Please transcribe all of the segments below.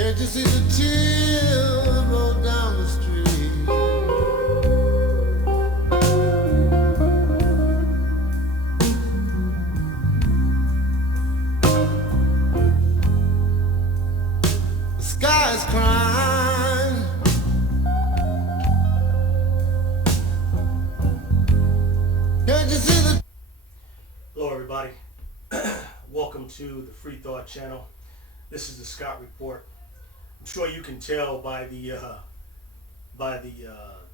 Can't you see the tears roll down the street? The sky is crying. Can't you see the... Hello, everybody. Welcome to the Freethought Channel. This is the Scott Report. I'm sure you can tell by the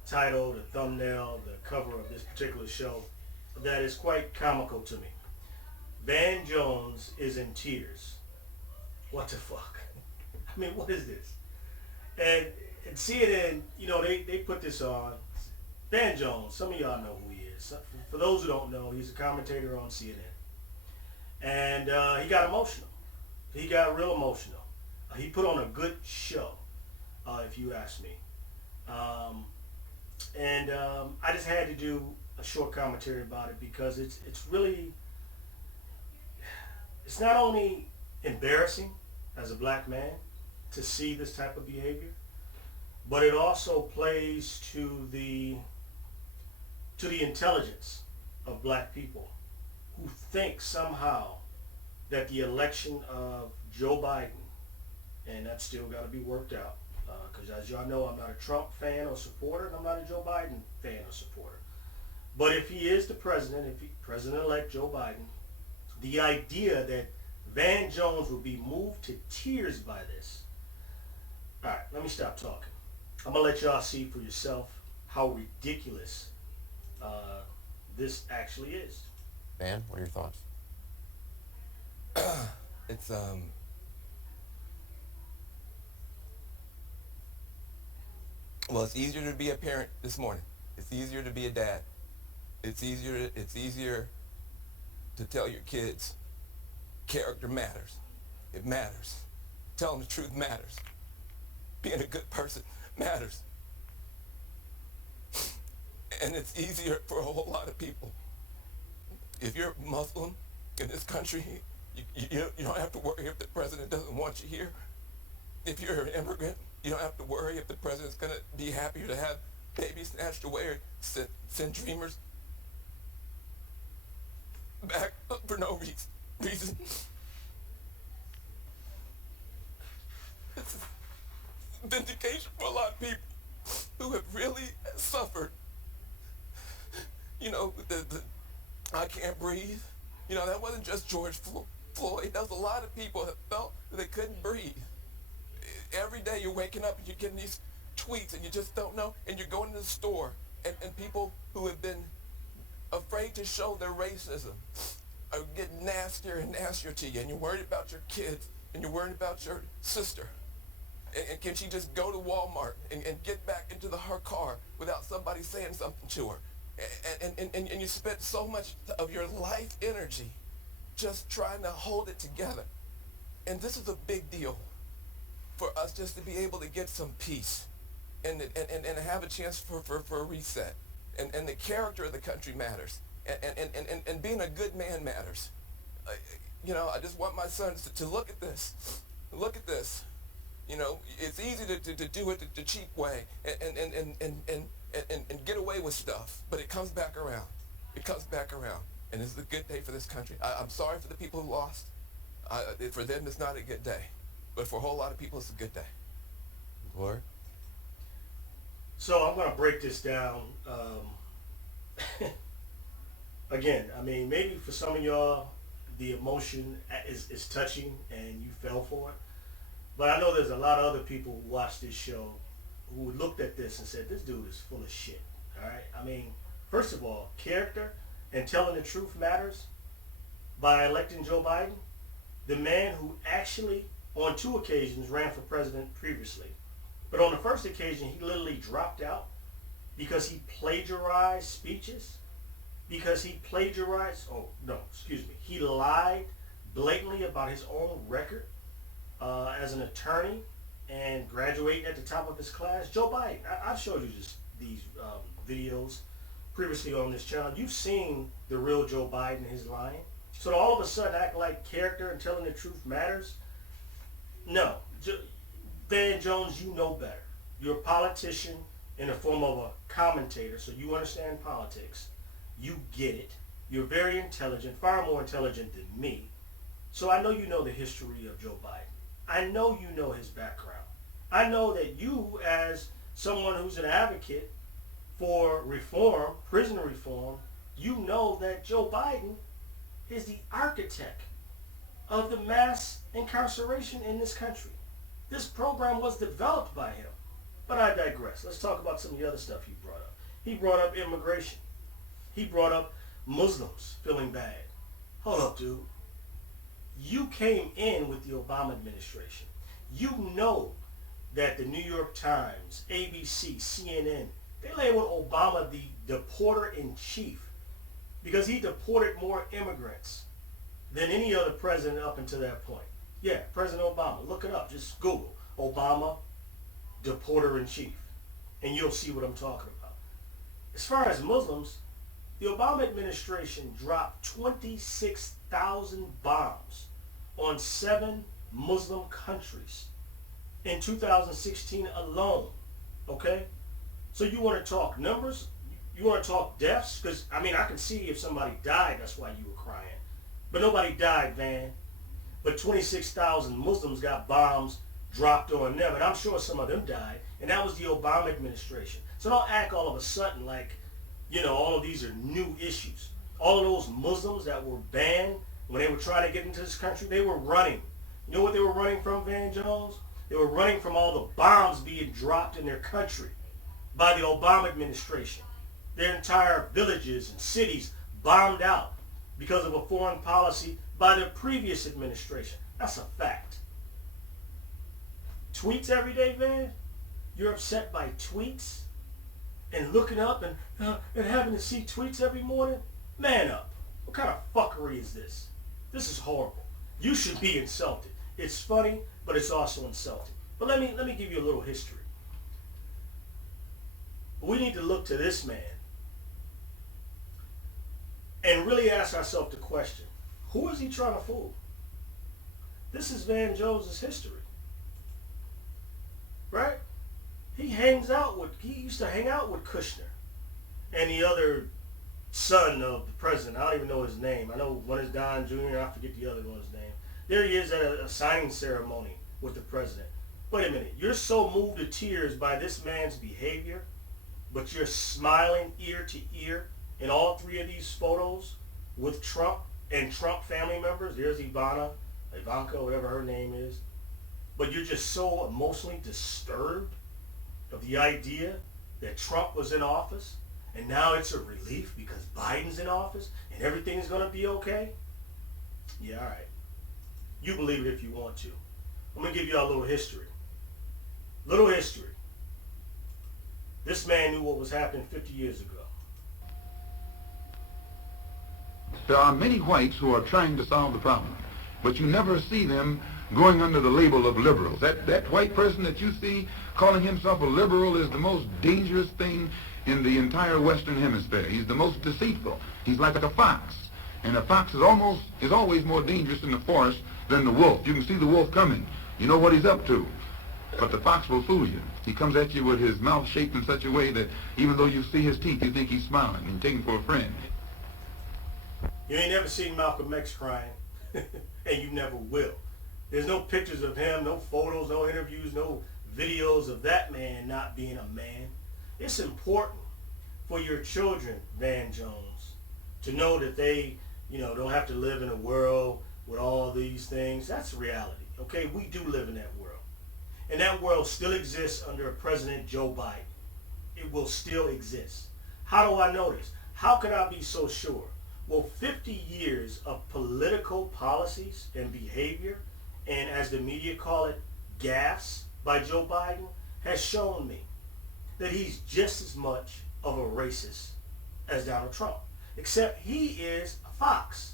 title, the thumbnail, the cover of this particular show that is quite comical to me. Van Jones is in tears. What the fuck? I mean, what is this? And CNN, they put this on. Van Jones, some of y'all know who he is. For those who don't know, he's a commentator on CNN. And he got emotional. He got real emotional. He put on a good show, if you ask me. I just had to do a short commentary about it because it's really, it's not only embarrassing as a black man to see this type of behavior, but it also plays to the intelligence of black people who think somehow that the election of Joe Biden, and that's still got to be worked out, because as y'all know, I'm not a Trump fan or supporter, and I'm not a Joe Biden fan or supporter. But if he is the president, if he President-elect Joe Biden, the idea that Van Jones will be moved to tears by this. All right, let me stop talking. I'm going to let y'all see for yourself how ridiculous this actually is. Van, what are your thoughts? It's well, it's easier to be a parent this morning. It's easier to be a dad. It's easier to tell your kids character matters. It matters. Telling the truth matters. Being a good person matters. And it's easier for a whole lot of people. If you're Muslim in this country, you don't have to worry if the president doesn't want you here. If you're an immigrant, you don't have to worry if the president's going to be happier to have babies snatched away or send dreamers back for no reason. It's vindication for a lot of people who have really suffered. The I can't breathe. That wasn't just George Floyd. That was a lot of people that felt that they couldn't breathe. Every day you're waking up and you're getting these tweets and you just don't know, and you're going to the store and people who have been afraid to show their racism are getting nastier and nastier to you, and you're worried about your kids and you're worried about your sister. And can she just go to Walmart and get back into her car without somebody saying something to her? And you spent so much of your life energy just trying to hold it together. And this is a big deal for us just to be able to get some peace and have a chance for a reset. And the character of the country matters. And being a good man matters. I just want my sons to look at this. Look at this. It's easy to do it the cheap way and get away with stuff, but it comes back around. It comes back around, and it's a good day for this country. I'm sorry for the people who lost. For them, it's not a good day, but for a whole lot of people, it's a good day. Lord? So I'm going to break this down. Again, maybe for some of y'all, the emotion is touching and you fell for it. But I know there's a lot of other people who watched this show who looked at this and said, this dude is full of shit. All right? First of all, character and telling the truth matters by electing Joe Biden. The man who actually, on 2 occasions, ran for president previously. But on the first occasion, he literally dropped out because he plagiarized speeches. He lied blatantly about his own record as an attorney and graduating at the top of his class. Joe Biden, I've showed you these videos previously on this channel. You've seen the real Joe Biden and his lying. So to all of a sudden act like character and telling the truth matters? No. Van Jones, you know better. You're a politician in the form of a commentator, so you understand politics. You get it. You're very intelligent, far more intelligent than me. So I know you know the history of Joe Biden. I know you know his background. I know that you, as someone who's an advocate for reform, prison reform, you know that Joe Biden is the architect of the mass incarceration in this country. This program was developed by him. But I digress. Let's talk about some of the other stuff he brought up. He brought up immigration. He brought up Muslims feeling bad. Hold up, dude. You came in with the Obama administration. You know that the New York Times, ABC, CNN, they labeled Obama the deporter-in-chief because he deported more immigrants than any other president up until that point. Yeah, President Obama. Look it up. Just Google Obama deporter-in-chief, and you'll see what I'm talking about. As far as Muslims, the Obama administration dropped 26,000 bombs on 7 Muslim countries in 2016 alone. Okay? So you want to talk numbers? You want to talk deaths? Because, I mean, I can see if somebody died, that's why you were crying. But nobody died, Van. But 26,000 Muslims got bombs dropped on them, and I'm sure some of them died, and that was the Obama administration. So don't act all of a sudden like, you know, all of these are new issues. All of those Muslims that were banned when they were trying to get into this country, they were running. You know what they were running from, Van Jones? They were running from all the bombs being dropped in their country by the Obama administration. Their entire villages and cities bombed out because of a foreign policy by the previous administration. That's a fact. Tweets every day, Van? You're upset by tweets? And looking up and having to see tweets every morning? Man up. What kind of fuckery is this? This is horrible. You should be insulted. It's funny, but it's also insulting. But let me give you a little history. We need to look to this man and really ask ourselves the question, who is he trying to fool? This is Van Jones' history. Right? He used to hang out with Kushner and the other son of the president. I don't even know his name. I know one is Don Jr., I forget the other one's name. There he is at a signing ceremony with the president. Wait a minute, you're so moved to tears by this man's behavior, but you're smiling ear to ear in all 3 of these photos with Trump and Trump family members. There's Ivanka, whatever her name is. But you're just so emotionally disturbed of the idea that Trump was in office, and now it's a relief because Biden's in office and everything's going to be okay? Yeah, all right. You believe it if you want to. I'm going to give you a little history. Little history. This man knew what was happening 50 years ago. There are many whites who are trying to solve the problem, but you never see them going under the label of liberals. That white person that you see calling himself a liberal is the most dangerous thing in the entire Western Hemisphere. He's the most deceitful. He's like a fox. And a fox is always more dangerous in the forest than the wolf. You can see the wolf coming. You know what he's up to. But the fox will fool you. He comes at you with his mouth shaped in such a way that even though you see his teeth, you think he's smiling and you take him for a friend. You ain't never seen Malcolm X crying, and you never will. There's no pictures of him, no photos, no interviews, no videos of that man not being a man. It's important for your children, Van Jones, to know that they, don't have to live in a world with all these things. That's reality, okay? We do live in that world. And that world still exists under President Joe Biden. It will still exist. How do I know this? How can I be so sure? Well, 50 years of political policies and behavior, and as the media call it, gaffes by Joe Biden, has shown me that he's just as much of a racist as Donald Trump. Except he is a fox,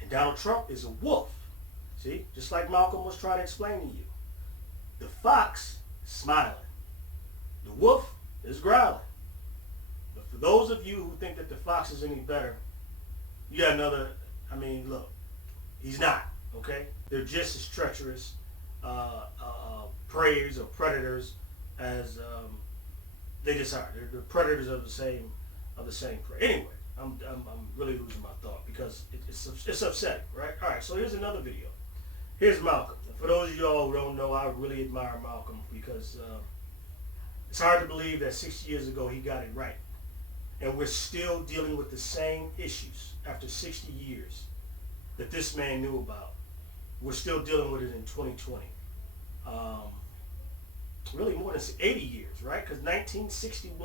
and Donald Trump is a wolf. See, just like Malcolm was trying to explain to you. The fox is smiling. The wolf is growling. But for those of you who think that the fox is any better, you got look, he's not, okay? They're just as treacherous preys or predators as they just are. They're predators of the same prey. Anyway, I'm really losing my thought because it's upsetting, right? All right, so here's another video. Here's Malcolm. For those of y'all who don't know, I really admire Malcolm because it's hard to believe that 60 years ago he got it right. And we're still dealing with the same issues after 60 years that this man knew about. We're still dealing with it in 2020. Really more than 80 years, right? Because 1961,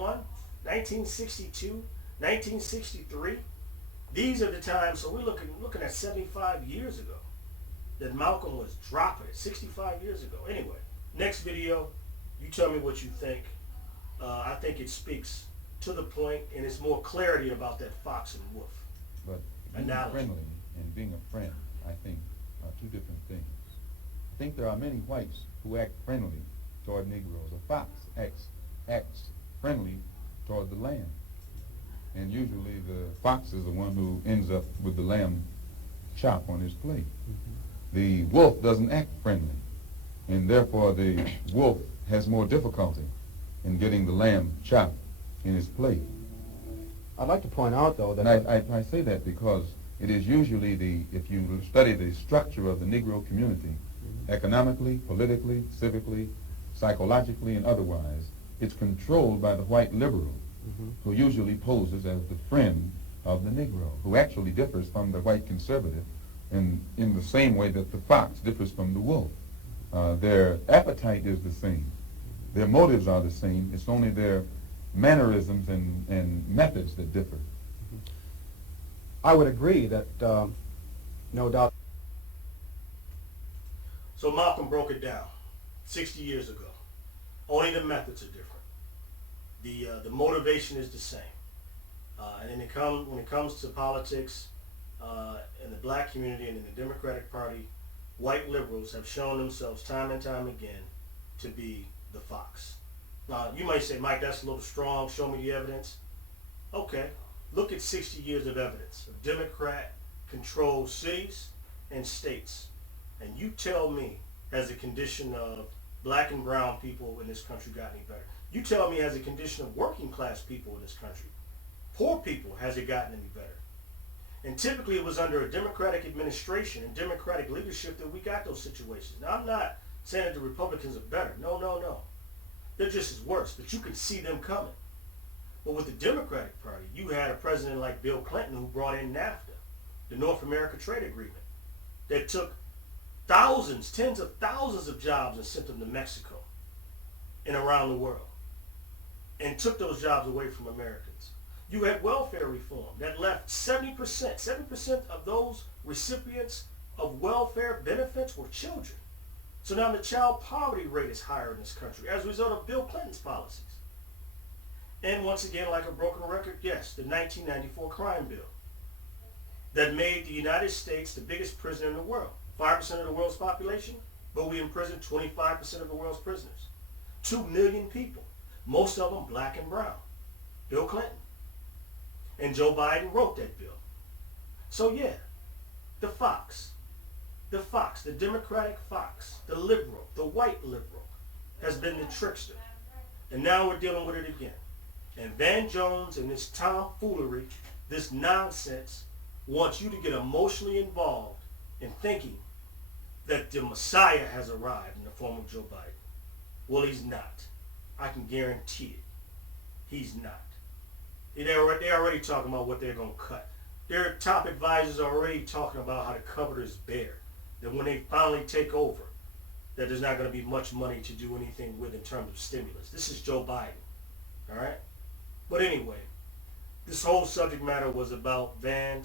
1962, 1963, these are the times, so we're looking at 75 years ago that Malcolm was dropping it, 65 years ago. Anyway, next video, you tell me what you think. I think it speaks to the point, and it's more clarity about that fox and wolf But being analogy. friendly and being a friend, I think, are two different things. I think there are many whites who act friendly toward Negroes. A fox acts friendly toward the lamb. And usually the fox is the one who ends up with the lamb chop on his plate. The wolf doesn't act friendly, and therefore the wolf has more difficulty in getting the lamb chop in his plate. I'd like to point out, though, that And I say that because it is usually if you study the structure of the Negro community, economically, politically, civically, psychologically, and otherwise, it's controlled by the white liberal, who usually poses as the friend of the Negro, who actually differs from the white conservative in the same way that the fox differs from the wolf. Their appetite is the same. Their motives are the same. It's only their mannerisms and methods that differ. I would agree that, no doubt. So Malcolm broke it down 60 years ago. Only the methods are different. The motivation is the same. And then when it comes to politics in the black community and in the Democratic Party, white liberals have shown themselves time and time again to be the fox. Now, you might say, Mike, that's a little strong. Show me the evidence. Okay. Look at 60 years of evidence of Democrat-controlled cities and states. And you tell me, has the condition of black and brown people in this country gotten any better? You tell me, has the condition of working class people in this country, poor people, has it gotten any better? And typically it was under a Democratic administration and Democratic leadership that we got those situations. Now, I'm not saying that the Republicans are better. No, no, no. They're just as worse, but you could see them coming. But with the Democratic Party, you had a president like Bill Clinton who brought in NAFTA, the North America Trade Agreement, that took thousands, tens of thousands of jobs and sent them to Mexico and around the world and took those jobs away from Americans. You had welfare reform that left 70% of those recipients of welfare benefits were children. So now the child poverty rate is higher in this country as a result of Bill Clinton's policies. And once again, like a broken record, yes, the 1994 crime bill that made the United States the biggest prison in the world. 5% of the world's population, but we imprisoned 25% of the world's prisoners. 2 million people, most of them black and brown. Bill Clinton. And Joe Biden wrote that bill. So yeah, the fox, the Democratic fox, the liberal, the white liberal, has been the trickster. And now we're dealing with it again. And Van Jones and this tomfoolery, this nonsense, wants you to get emotionally involved in thinking that the Messiah has arrived in the form of Joe Biden. Well, he's not. I can guarantee it. He's not. They're already talking about what they're going to cut. Their top advisors are already talking about how the cupboard is bare. That when they finally take over, that there's not going to be much money to do anything with in terms of stimulus. This is Joe Biden. All right? But anyway, this whole subject matter was about Van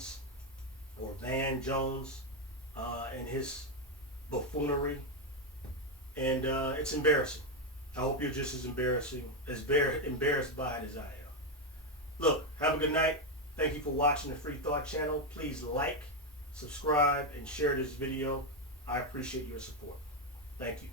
Jones and his buffoonery. And it's embarrassing. I hope you're just as embarrassed by it as I am. Look, have a good night. Thank you for watching the Freethought Channel. Please like, subscribe, and share this video. I appreciate your support. Thank you.